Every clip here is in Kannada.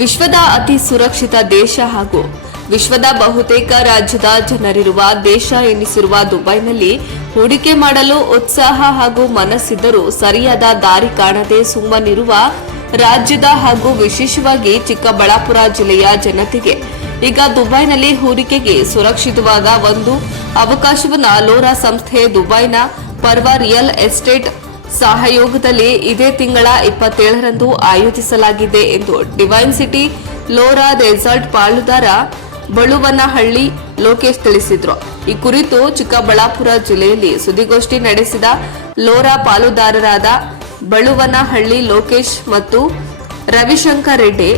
ವಿಶ್ವದ ಅತಿ ಸುರಕ್ಷಿತ ದೇಶ ಹಾಗೂ ವಿಶ್ವದ ಬಹುತೇಕ ರಾಜ್ಯದ ಜನರಿರುವ ದೇಶ ಎನಿಸಿರುವ ದುಬೈನಲ್ಲಿ ಹೂಡಿಕೆ ಮಾಡಲು ಉತ್ಸಾಹ ಹಾಗೂ ಮನಸ್ಸಿದ್ದರೂ ಸರಿಯಾದ ದಾರಿ ಕಾಣದೆ ಸುಮ್ಮನಿರುವ ರಾಜ್ಯದ ಹಾಗೂ ವಿಶೇಷವಾಗಿ ಚಿಕ್ಕಬಳ್ಳಾಪುರ ಜಿಲ್ಲೆಯ ಜನತೆಗೆ ಈಗ ದುಬೈನಲ್ಲಿ ಹೂಡಿಕೆಗೆ ಸುರಕ್ಷಿತವಾದ ಒಂದು ಅವಕಾಶವನ್ನು ಲೋರಾ ಸಂಸ್ಥೆ ದುಬೈನ ಪರ್ವ ರಿಯಲ್ ಎಸ್ಟೇಟ್ ಸಹಯೋಗದಲ್ಲಿ ಇದೇ ತಿಂಗಳ 27ರಂದು ಆಯೋಜಿಸಲಾಗಿದೆ ಎಂದು ಡಿವೈನ್ ಸಿಟಿ ಲೋರಾ ರೆಸಾರ್ಟ್ ಪಾಲುದಾರ ಬಳುವನಹಳ್ಳಿ ಲೋಕೇಶ್ ತಿಳಿಸಿದರು. ಈ ಕುರಿತು ಚಿಕ್ಕಬಳ್ಳಾಪುರ ಜಿಲ್ಲೆಯಲ್ಲಿ ಸುದ್ದಿಗೋಷ್ಠಿ ನಡೆಸಿದ ಲೋರಾ ಪಾಲುದಾರರಾದ ಬಳುವನಹಳ್ಳಿ ಲೋಕೇಶ್ ಮತ್ತು ರವಿಶಂಕರ್ ರೆಡ್ಡಿ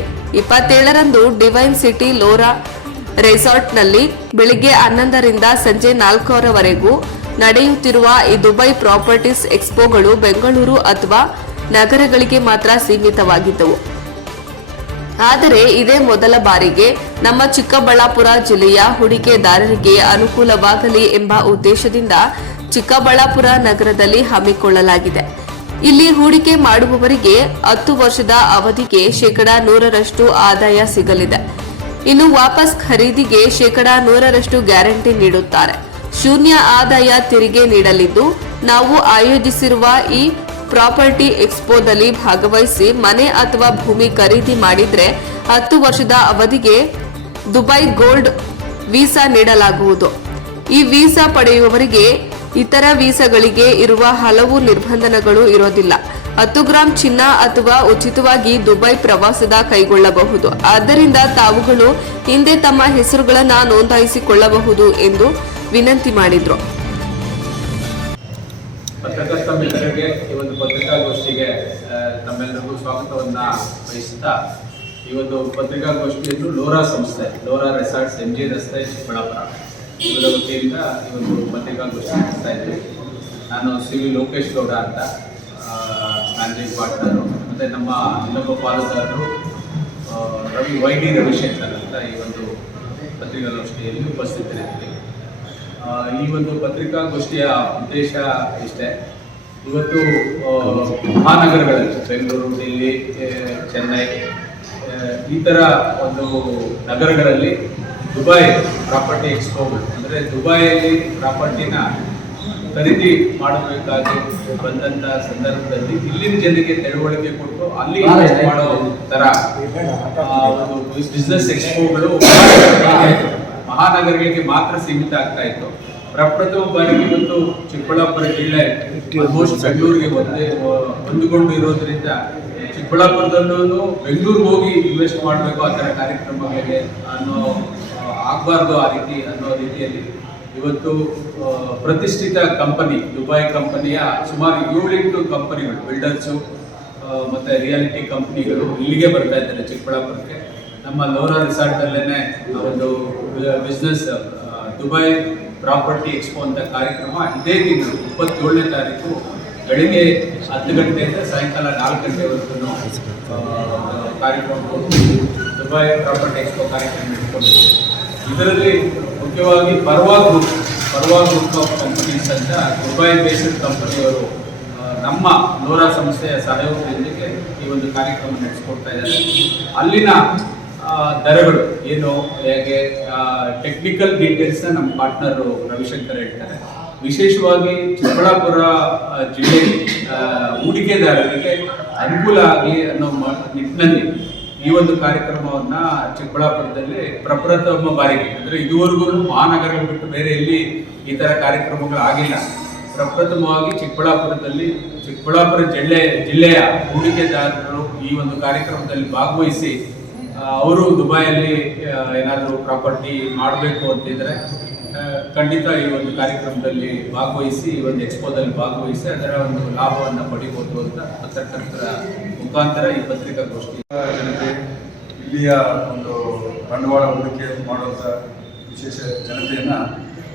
27ರಂದು ಡಿವೈನ್ ಸಿಟಿ ಲೋರಾ ರೆಸಾರ್ಟ್ನಲ್ಲಿ ಬೆಳಿಗ್ಗೆ 11ರಿಂದ ಸಂಜೆ 4ರವರೆಗೂ ನಡೆಯುತ್ತಿರುವ ಈ ದುಬೈ ಪ್ರಾಪರ್ಟೀಸ್ ಎಕ್ಸ್ಪೋಗಳು ಬೆಂಗಳೂರು ಅಥವಾ ನಗರಗಳಿಗೆ ಮಾತ್ರ ಸೀಮಿತವಾಗಿದ್ದವು. ಆದರೆ ಇದೇ ಮೊದಲ ಬಾರಿಗೆ ನಮ್ಮ ಚಿಕ್ಕಬಳ್ಳಾಪುರ ಜಿಲ್ಲೆಯ ಹೂಡಿಕೆದಾರರಿಗೆ ಅನುಕೂಲವಾಗಲಿ ಎಂಬ ಉದ್ದೇಶದಿಂದ ಚಿಕ್ಕಬಳ್ಳಾಪುರ ನಗರದಲ್ಲಿ ಹಮ್ಮಿಕೊಳ್ಳಲಾಗಿದೆ. ಇಲ್ಲಿ ಹೂಡಿಕೆ ಮಾಡುವವರಿಗೆ 10 ವರ್ಷದ ಅವಧಿಗೆ 100% ಆದಾಯ ಸಿಗಲಿದೆ. ಇನ್ನು ವಾಪಸ್ ಖರೀದಿಗೆ 100% ಗ್ಯಾರಂಟಿ ನೀಡುತ್ತಾರೆ. ಶೂನ್ಯ ಆದಾಯ ತೆರಿಗೆ ನೀಡಲಿದ್ದು, ನಾವು ಆಯೋಜಿಸಿರುವ ಈ ಪ್ರಾಪರ್ಟಿ ಎಕ್ಸ್ಪೋದಲ್ಲಿ ಭಾಗವಹಿಸಿ ಮನೆ ಅಥವಾ ಭೂಮಿ ಖರೀದಿ ಮಾಡಿದ್ರೆ 10 ವರ್ಷದ ಅವಧಿಗೆ ದುಬೈ ಗೋಲ್ಡ್ ವೀಸಾ ನೀಡಲಾಗುವುದು. ಈ ವೀಸಾ ಪಡೆಯುವವರಿಗೆ ಇತರ ವೀಸಾಗಳಿಗೆ ಇರುವ ಹಲವು ನಿರ್ಬಂಧಗಳು ಇರೋದಿಲ್ಲ. 10 ಗ್ರಾಂ ಚಿನ್ನ ಅಥವಾ ಉಚಿತವಾಗಿ ದುಬೈ ಪ್ರವಾಸದ ಕೈಗೊಳ್ಳಬಹುದು. ಆದ್ದರಿಂದ ತಾವುಗಳು ಹಿಂದೆ ತಮ್ಮ ಹೆಸರುಗಳನ್ನು ನೋಂದಾಯಿಸಿಕೊಳ್ಳಬಹುದು ಎಂದು ವಿನಂತಿ ಮಾಡಿದ್ರು. ಪತ್ರಕರ್ತ ಮಿತ್ರರಿಗೆ ಈ ಒಂದು ಪತ್ರಿಕಾಗೋಷ್ಠಿಗೆ ತಮ್ಮೆಲ್ಲರಿಗೂ ಸ್ವಾಗತವನ್ನ ವಹಿಸುತ್ತಾ ಈ ಒಂದು ಪತ್ರಿಕಾಗೋಷ್ಠಿಯನ್ನು ಲೋರಾ ಸಂಸ್ಥೆ ಲೋರಾ ರೆಸಾರ್ಟ್ಸ್ MG ರಸ್ತೆ ಚಿಕ್ಕಬಳ್ಳಾಪುರ ಇವರ ವತಿಯಿಂದ ಈ ಒಂದು ಪತ್ರಿಕಾಗೋಷ್ಠಿ ನಡೆಸ್ತಾ ಇದ್ದೀವಿ. ನಾನು ಸಿ ವಿ ಲೋಕೇಶ್ ಗೌಡ ಅಂತ ಮ್ಯಾನೇಜಿಂಗ್ ಪಾರ್ಟ್ನರು, ಮತ್ತು ನಮ್ಮ ಇನ್ನೊಬ್ಬ ಪಾಲುದಾರರು ರವಿಶಂಕರ್ ಅಂತ ಈ ಒಂದು ಪತ್ರಿಕಾಗೋಷ್ಠಿಯಲ್ಲಿ ಉಪಸ್ಥಿತರಿದ್ದೀವಿ. ಈ ಒಂದು ಪತ್ರಿಕಾಗೋಷ್ಠಿಯ ಉದ್ದೇಶ ಇಷ್ಟೇ. ಇವತ್ತು ಮಹಾನಗರಗಳಲ್ಲಿ ಬೆಂಗಳೂರು, ದಿಲ್ಲಿ, ಚೆನ್ನೈ ಈ ಥರ ಒಂದು ನಗರಗಳಲ್ಲಿ ದುಬೈ ಪ್ರಾಪರ್ಟಿ ಎಕ್ಸ್ಪೋಗಳು ಅಂದರೆ ದುಬೈಯಲ್ಲಿ ಪ್ರಾಪರ್ಟಿನ ಖರೀದಿ ಮಾಡಬೇಕಾಗಿ ಬಂದಂಥ ಸಂದರ್ಭದಲ್ಲಿ ಇಲ್ಲಿನ ಜನರಿಗೆ ತಿಳುವಳಿಕೆ ಕೊಟ್ಟು ಅಲ್ಲಿ ಇನ್ವೆಸ್ಟ್ ಮಾಡೋ ಥರ ಒಂದು ಬಿಸ್ನೆಸ್ ಎಕ್ಸ್ಪೋಗಳು ಮಹಾನಗರಗಳಿಗೆ ಮಾತ್ರ ಸೀಮಿತ ಆಗ್ತಾ ಇತ್ತು. ಪ್ರಪ್ರಥಮ ಬಾರಿಗೆ ಇವತ್ತು ಚಿಕ್ಕಬಳ್ಳಾಪುರ ಜಿಲ್ಲೆ ಆಲ್ಮೋಸ್ಟ್ ಬೆಂಗಳೂರಿಗೆ ಹೊಂದಿಕೊಂಡು ಇರೋದ್ರಿಂದ ಚಿಕ್ಕಬಳ್ಳಾಪುರದಲ್ಲೂ ಬೆಂಗಳೂರಿಗೆ ಹೋಗಿ ಇನ್ವೆಸ್ಟ್ ಮಾಡಬೇಕು ಆ ಥರ ಕಾರ್ಯಕ್ರಮಗಳಿಗೆ ಆಗಬಾರ್ದು ಅನ್ನೋ ರೀತಿಯಲ್ಲಿ ಇವತ್ತು ಪ್ರತಿಷ್ಠಿತ ಕಂಪನಿ ದುಬೈ ಕಂಪನಿಯ ಸುಮಾರು 7-8 ಕಂಪನಿಗಳು, ಬಿಲ್ಡರ್ಸು ಮತ್ತು ರಿಯಾಲಿಟಿ ಕಂಪನಿಗಳು ಇಲ್ಲಿಗೆ ಬರ್ತಾ ಇದ್ದಾರೆ ಚಿಕ್ಕಬಳ್ಳಾಪುರಕ್ಕೆ. ನಮ್ಮ ಲೋರಾ ರೆಸಾರ್ಟಲ್ಲೇ ಒಂದು ಬಿಸ್ನೆಸ್ ದುಬೈ ಪ್ರಾಪರ್ಟಿ ಎಕ್ಸ್ಪೋ ಅಂತ ಕಾರ್ಯಕ್ರಮ ಇದೇ ತಿಂಗಳು 27ನೇ ತಾರೀಕು ಬೆಳಿಗ್ಗೆ 10 ಗಂಟೆಯಿಂದ ಸಾಯಂಕಾಲ 4 ಗಂಟೆವರೆಗೂ ಕಾರ್ಯಕ್ರಮ ದುಬೈ ಪ್ರಾಪರ್ಟಿ ಎಕ್ಸ್ಪೋ ಕಾರ್ಯಕ್ರಮ ಇಟ್ಕೊಂಡಿದ್ದೀವಿ. ಇದರಲ್ಲಿ ಮುಖ್ಯವಾಗಿ ಪರ್ವಾ ಗ್ರೂಪ್ ಆಫ್ ಕಂಪನೀಸ್ ಅಂತ ದುಬೈ ಬೇಸ್ಡ್ ಕಂಪನಿಯವರು ನಮ್ಮ ಲೋರಾ ಸಂಸ್ಥೆಯ ಸಹಯೋಗದೊಂದಿಗೆ ಈ ಒಂದು ಕಾರ್ಯಕ್ರಮ ನಡೆಸಿಕೊಡ್ತಾ ಇದ್ದಾರೆ. ಅಲ್ಲಿನ ದರಗಳು ಏನು, ಹೇಗೆ, ಟೆಕ್ನಿಕಲ್ ಡೀಟೇಲ್ಸ್ನ ನಮ್ಮ ಪಾರ್ಟ್ನರು ರವಿಶಂಕರ್ ಹೇಳ್ತಾರೆ. ವಿಶೇಷವಾಗಿ ಚಿಕ್ಕಬಳ್ಳಾಪುರ ಜಿಲ್ಲೆ ಹೂಡಿಕೆದಾರರಿಗೆ ಅನುಕೂಲ ಆಗಲಿ ಅನ್ನೋ ನಿಟ್ಟಿನಲ್ಲಿ ಈ ಒಂದು ಕಾರ್ಯಕ್ರಮವನ್ನು ಚಿಕ್ಕಬಳ್ಳಾಪುರದಲ್ಲಿ ಪ್ರಪ್ರಥಮ ಬಾರಿಗೆ, ಅಂದರೆ ಇದುವರೆಗೂ ಮಹಾನಗರ ಬಿಟ್ಟು ಬೇರೆ ಎಲ್ಲಿ ಈ ಥರ ಕಾರ್ಯಕ್ರಮಗಳು ಆಗಿಲ್ಲ. ಪ್ರಪ್ರಥಮವಾಗಿ ಚಿಕ್ಕಬಳ್ಳಾಪುರ ಜಿಲ್ಲೆಯ ಹೂಡಿಕೆದಾರರು ಈ ಒಂದು ಕಾರ್ಯಕ್ರಮದಲ್ಲಿ ಭಾಗವಹಿಸಿ ಅವರು ದುಬೈಯಲ್ಲಿ ಏನಾದರೂ ಪ್ರಾಪರ್ಟಿ ಮಾಡಬೇಕು ಅಂತಿದ್ರೆ ಖಂಡಿತ ಈ ಒಂದು ಕಾರ್ಯಕ್ರಮದಲ್ಲಿ ಭಾಗವಹಿಸಿ, ಈ ಒಂದು ಎಕ್ಸ್ಪೋದಲ್ಲಿ ಭಾಗವಹಿಸಿ ಅದರ ಒಂದು ಲಾಭವನ್ನು ಪಡಿಬೋದು ಅಂತ ಪತ್ರಕರ್ತರ ಮುಖಾಂತರ ಈ ಪತ್ರಿಕಾಗೋಷ್ಠಿ ಜನತೆ, ಇಲ್ಲಿಯ ಒಂದು ಬಂಡವಾಳ ಹೂಡಿಕೆ ಮಾಡುವಂಥ ವಿಶೇಷ ಜನತೆಯನ್ನು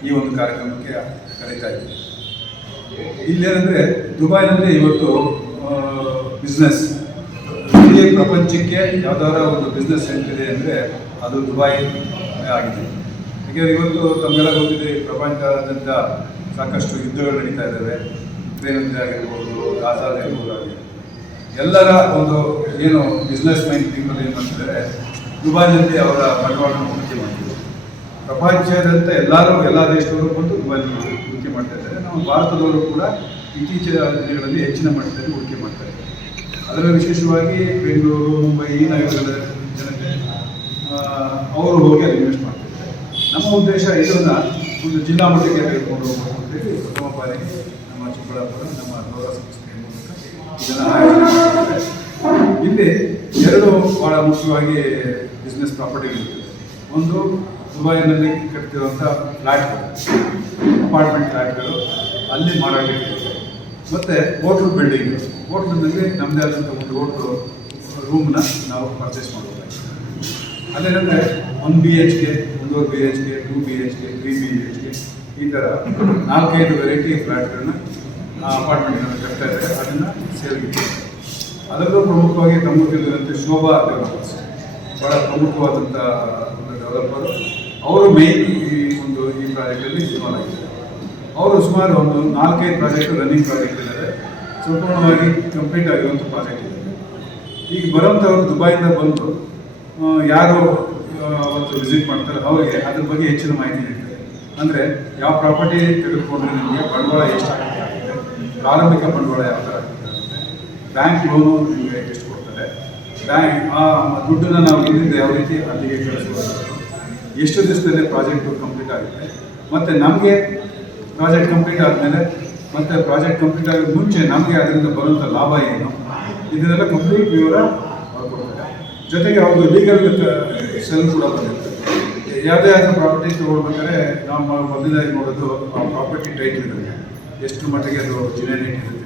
ಈ ಒಂದು ಕಾರ್ಯಕ್ರಮಕ್ಕೆ ಕರೀತಾ ಇದ್ದೀವಿ. ಇಲ್ಲೇನೆಂದರೆ ದುಬೈನಲ್ಲಿ ಇವತ್ತು ಬಿಸ್ನೆಸ್ ಇಡೀ ಪ್ರಪಂಚಕ್ಕೆ ಯಾವುದಾದ್ರೂ ಒಂದು ಬಿಸ್ನೆಸ್ ಸೆಂಟರ್ ಅಂದರೆ ಅದು ದುಬೈ ಆಗಿದೆ. ಯಾಕೆಂದರೆ ಇವತ್ತು ತಮಗೆಲ್ಲ ಗೊತ್ತಿದೆ, ಪ್ರಪಂಚದಾದ್ಯಂತ ಸಾಕಷ್ಟು ಯುದ್ಧಗಳು ನಡೀತಾ ಇದ್ದಾವೆ. ಯುಕ್ರೇನ್ ಆಗಿರ್ಬೋದು, ಗಾಜಾದ ಇರ್ಬೋದು. ಎಲ್ಲರ ಒಂದು ಏನು ಬಿಸ್ನೆಸ್ ಮೈಂಡ್ ಪೀಪಲ್ ಏನು ಮಾಡ್ತಿದ್ದಾರೆ, ದುಬೈನಲ್ಲಿ ಅವರ ಬಂಡವಾಳವನ್ನು ಹೂಡಿಕೆ ಮಾಡ್ತಿದ್ದಾರೆ. ಪ್ರಪಂಚದಂತ ಎಲ್ಲ ದೇಶದವರು ಬಂದು ದುಬೈನಲ್ಲಿ ಹೂಡಿಕೆ ಮಾಡ್ತಾ ಇದ್ದಾರೆ. ನಮ್ಮ ಭಾರತದವರು ಕೂಡ ಇತ್ತೀಚಿನ ದಿನಗಳಲ್ಲಿ ಹೆಚ್ಚಿನ ಮಟ್ಟದಲ್ಲಿ ಹೂಡಿಕೆ ಮಾಡ್ತಾರೆ. ಅದರ ವಿಶೇಷವಾಗಿ ಬೆಂಗಳೂರು, ಮುಂಬೈ ಈ ನಗರಗಳ ಜನತೆ ಅವರು ಹೋಗಿ ಅಲ್ಲಿ ಇನ್ವೆಸ್ಟ್ ಮಾಡ್ತಿದ್ದಾರೆ. ನಮ್ಮ ಉದ್ದೇಶ ಇದನ್ನು ಒಂದು ಜಿಲ್ಲಾ ಮಟ್ಟಕ್ಕೆ ತೆಗೆದುಕೊಂಡು ಹೋಗಬೇಕು ಅಂತೇಳಿ ಪ್ರಥಮ ಬಾರಿಗೆ ನಮ್ಮ ಚಿಕ್ಕಬಳ್ಳಾಪುರ ನಮ್ಮ ಗೌರವ ಸಂಸ್ಥೆಯ ಮೂಲಕ ಇದನ್ನು ಆಯೋಜನೆ ಮಾಡಿದ್ದಾರೆ. ಇಲ್ಲಿ ಎರಡು ಭಾಳ ಮುಖ್ಯವಾಗಿ ಬಿಸ್ನೆಸ್ ಪ್ರಾಪರ್ಟಿಗಳಿರ್ತದೆ. ಒಂದು ದುಬೈನಲ್ಲಿ ಕಟ್ಟಿರುವಂಥ ಫ್ಲ್ಯಾಟ್ಗಳು, ಅಪಾರ್ಟ್ಮೆಂಟ್ ಫ್ಲ್ಯಾಟ್ಗಳು ಅಲ್ಲಿ ಮಾರಾಟಕ್ಕೆ, ಮತ್ತು ಹೋಟ್ಲ್ ಬಿಲ್ಡಿಂಗ್ಗಳು. ಹೋಟ್ಲಲ್ಲಿ ನಮ್ಮದೇ ಆದಂಥ ಒಂದು ಹೋಟ್ಲು ರೂಮ್ನ ನಾವು ಪರ್ಚೇಸ್ ಮಾಡಬೇಕಾಗ್ತದೆ. ಅದೇನೆಂದರೆ 1 BHK, 1.5 BHK, 2 BHK, 3 BHK ಈ ಥರ 4-5 ವೆರೈಟಿ ಫ್ಲ್ಯಾಟ್ಗಳನ್ನ ಅಪಾರ್ಟ್ಮೆಂಟ್ಗಳನ್ನ ಕಟ್ತಾ ಇದ್ದಾರೆ. ಅದನ್ನು ಸೇಲ್ಗೆ, ಅದರಲ್ಲೂ ಪ್ರಮುಖವಾಗಿ ತಮ್ಮ ತಿಳಿದಂತೆ ಶೋಭಾ ಡೆವಲಪರ್ಸ್ ಭಾಳ ಪ್ರಮುಖವಾದಂಥ ಒಂದು ಡೆವಲಪರು. ಅವರು ಮೇಯ್ನ್ ಈ ಪ್ರಾಜೆಕ್ಟಲ್ಲಿ ಇನ್ವಾಲ್ವ್ ಆಗಿದ್ದಾರೆ. ಅವರು ಸುಮಾರು ಒಂದು 4-5 ಪ್ರಾಜೆಕ್ಟ್ ರನ್ನಿಂಗ್ ಪ್ರಾಜೆಕ್ಟ್ ಇದ್ದಾರೆ, ಸಂಪೂರ್ಣವಾಗಿ ಕಂಪ್ಲೀಟ್ ಆಗಿರುವಂಥ ಪ್ರಾಜೆಕ್ಟ್ ಇದೆ. ಈಗ ಬರೋಂಥವ್ರು ದುಬೈಯಿಂದ ಬಂದು ಯಾರು ಅವತ್ತು ವಿಸಿಟ್ ಮಾಡ್ತಾರೆ ಅವರಿಗೆ ಅದ್ರ ಬಗ್ಗೆ ಹೆಚ್ಚಿನ ಮಾಹಿತಿ ನೀಡ್ತಾರೆ. ಅಂದರೆ ಯಾವ ಪ್ರಾಪರ್ಟಿ ತೆಗೆದುಕೊಂಡ್ರೆ ನಿಮಗೆ ಬಂಡವಾಳ ಎಷ್ಟಾಗುತ್ತೆ ಆಗುತ್ತೆ, ಪ್ರಾರಂಭಿಕ ಬಂಡವಾಳ ಯಾವ ಥರ ಆಗುತ್ತೆ, ಬ್ಯಾಂಕ್ ಲೋನು ನಿಮಗೆ ಎಷ್ಟು ಕೊಡ್ತಾರೆ, ಬ್ಯಾಂಕ್ ಆ ದುಡ್ಡನ್ನು ನಾವು ಇಲ್ಲಿಂದ ಯಾವ ರೀತಿ ಅಲ್ಲಿಗೆ ಕಳಿಸ್ಬೋದು, ಎಷ್ಟು ದಿವಸದಲ್ಲಿ ಪ್ರಾಜೆಕ್ಟು ಕಂಪ್ಲೀಟ್ ಆಗುತ್ತೆ, ಮತ್ತು ನಮಗೆ ಪ್ರಾಜೆಕ್ಟ್ ಕಂಪ್ಲೀಟ್ ಆದಮೇಲೆ ಮತ್ತು ಪ್ರಾಜೆಕ್ಟ್ ಕಂಪ್ಲೀಟ್ ಆಗೋದು ಮುಂಚೆ ನಮಗೆ ಅದರಿಂದ ಬರುವಂಥ ಲಾಭ ಏನು, ಇದನ್ನೆಲ್ಲ ಕಂಪ್ಲೀಟ್ ವಿವರ ಕೊಡ್ತಾರೆ. ಜೊತೆಗೆ ಅವ್ರದ್ದು ಲೀಗಲ್ ಸೆಲ್ ಕೂಡ ಬಂದಿರ್ತದೆ. ಯಾವುದೇ ಆದ ಪ್ರಾಪರ್ಟಿ ತೊಗೊಳ್ಬೇಕಾದ್ರೆ ನಾವು ಮೊದಲಾಗಿ ನೋಡೋದು ಆ ಪ್ರಾಪರ್ಟಿ ಟೈಟ್ಲ್ ಇರುತ್ತೆ, ಎಷ್ಟು ಮಟ್ಟಿಗೆ ಅದು ಜಿನೇನೇಟ್ ಇರುತ್ತೆ,